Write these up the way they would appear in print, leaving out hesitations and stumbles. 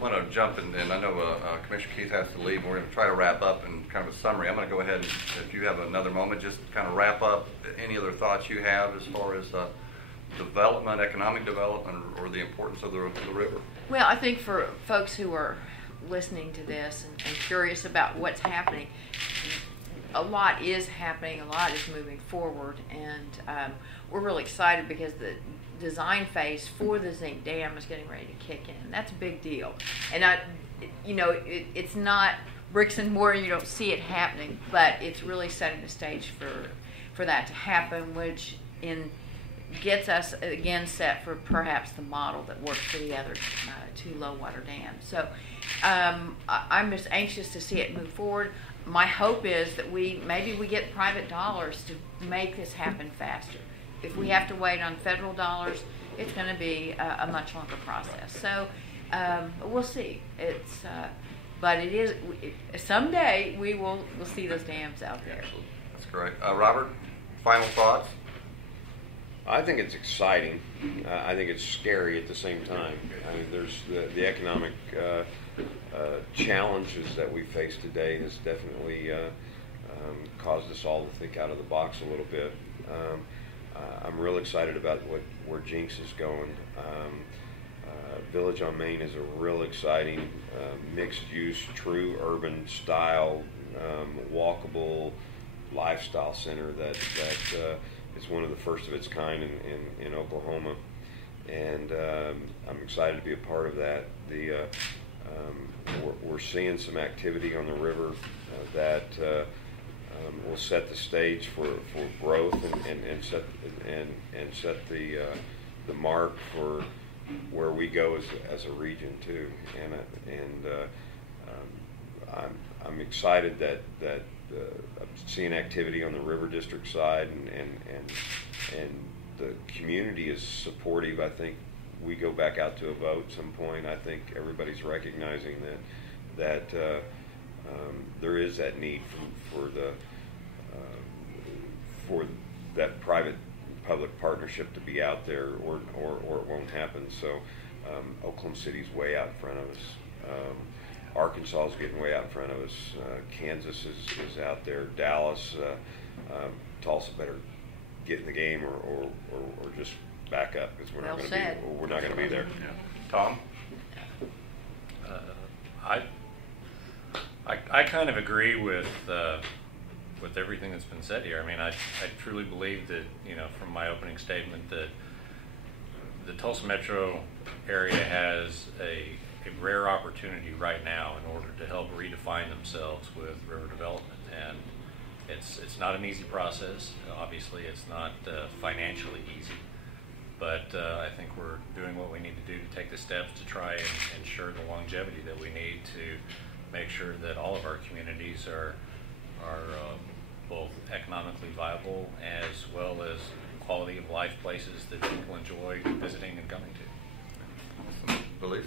want to jump in, and I know Commissioner Keith has to leave, and we're going to try to wrap up in kind of a summary. I'm going to go ahead and, if you have another moment, just kind of wrap up any other thoughts you have as far as development, economic development, or the importance of the river. Well, I think for folks who are listening to this and curious about what's happening, a lot is happening, a lot is moving forward, and we're really excited because the design phase for the zinc dam is getting ready to kick in. That's a big deal. And it's not bricks and mortar, you don't see it happening, but it's really setting the stage for that to happen, which gets us again set for perhaps the model that works for the other two low water dams. So I'm just anxious to see it move forward. My hope is that maybe we get private dollars to make this happen faster. If we have to wait on federal dollars, it's going to be a much longer process. So we'll see. But it is someday we'll see those dams out there. That's great. Robert, final thoughts? I think it's exciting. I think it's scary at the same time. I mean, there's the economic challenges that we face today has definitely caused us all to think out of the box a little bit. I'm real excited about where Jinx is going. Village on Main is a real exciting mixed-use, true urban style, walkable lifestyle center that is one of the first of its kind in Oklahoma, and I'm excited to be a part of that. We're seeing some activity on the river that will set the stage for growth and set the mark for where we go as a region too. And I'm excited that I'm seeing activity on the River District side, and the community is supportive. I think we go back out to a vote at some point. I think everybody's recognizing that there is that need for that private-public partnership to be out there, or it won't happen. So Oklahoma City's way out in front of us. Arkansas is getting way out in front of us. Kansas is out there. Dallas, Tulsa better get in the game or just back up, because we're not going to be there. Yeah. Tom? I kind of agree with everything that's been said here. I mean, I truly believe that, from my opening statement, that the Tulsa metro area has a rare opportunity right now in order to help redefine themselves with river development. And it's not an easy process. Obviously, it's not financially easy. But I think we're doing what we need to do to take the steps to try and ensure the longevity that we need to make sure that all of our communities are both economically viable as well as quality of life places that people enjoy visiting and coming to. Awesome. Belief?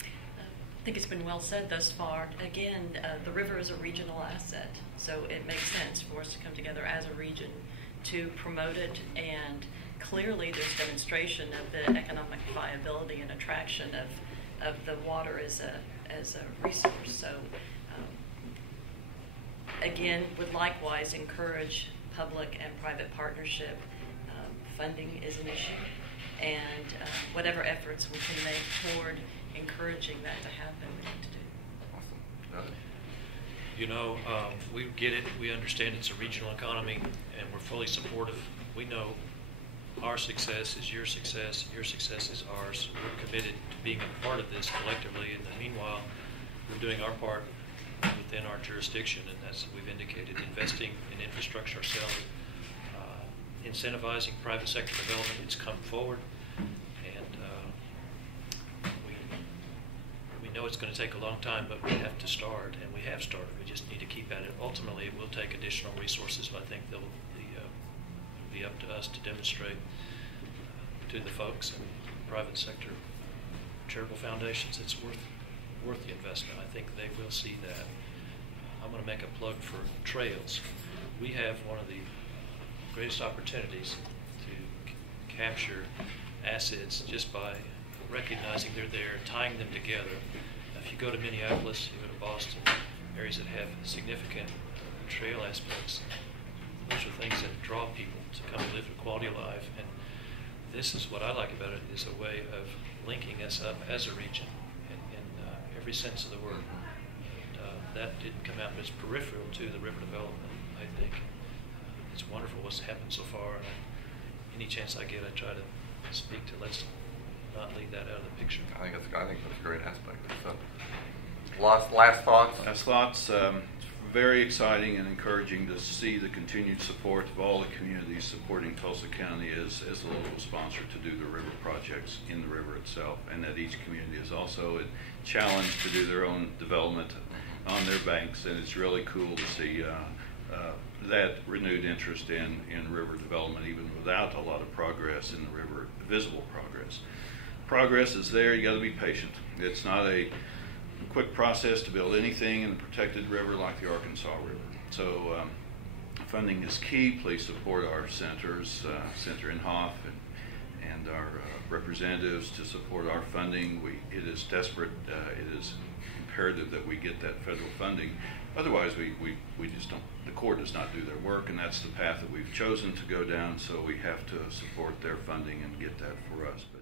I think it's been well said thus far. Again, the river is a regional asset, so it makes sense for us to come together as a region to promote it, and clearly there's demonstration of the economic viability and attraction of the water as a resource. So again, would likewise encourage public and private partnership. Funding is an issue, and whatever efforts we can make toward encouraging that to happen, we need to do. Awesome. We get it. We understand it's a regional economy, and we're fully supportive. We know our success is your success is ours. We're committed to being a part of this collectively. In the meanwhile, we're doing our part within our jurisdiction, and as we've indicated, investing in infrastructure ourselves, incentivizing private sector development. It's come forward, and we know it's going to take a long time, but we have to start, and we have started. We just need to keep at it. Ultimately, it will take additional resources, but I think they'll be up to us to demonstrate to the folks and private sector charitable foundations it's worth the investment. I think they will see that. I'm going to make a plug for trails. We have one of the greatest opportunities to capture assets just by recognizing they're there, tying them together, if you go to Minneapolis, you go to Boston, areas that have significant trail aspects, those are things that draw people to come live a quality of life. And this is what I like about it, is a way of linking us up as a region in every sense of the word. That didn't come out, but it's peripheral to the river development, I think. It's wonderful what's happened so far, and any chance I get, I try to speak to. Let's not leave that out of the picture. I think that's a great aspect. So, last thoughts? Last thoughts. It's very exciting and encouraging to see the continued support of all the communities supporting Tulsa County as a local sponsor to do the river projects in the river itself, and that each community is also challenged to do their own development on their banks, and it's really cool to see that renewed interest in river development, even without a lot of progress in the river, visible progress. Progress is there. You got to be patient. It's not a quick process to build anything in a protected river like the Arkansas River. So funding is key. Please support our senators, Senator Inhofe and our representatives to support our funding. It is desperate. It is imperative that we get that federal funding. Otherwise, we just don't, the Corps does not do their work, and that's the path that we've chosen to go down, so we have to support their funding and get that for us. But